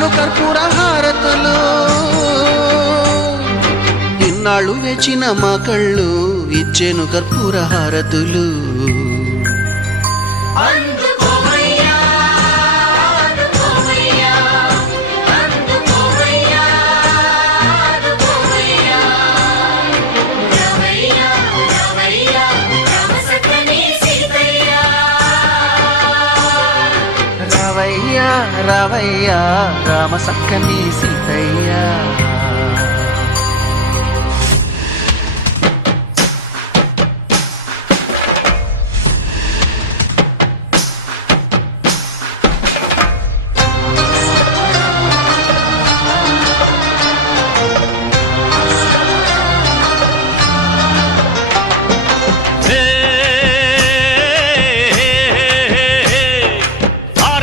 ఇచ్చెను కర్పూర హారతులు. ఇన్నాళ్ళు వేచిన మా కళ్ళు ఇచ్చెను కర్పూర హారతులు. రావయ్యా రావయ్యా రామ సక్కని సీతయ్య.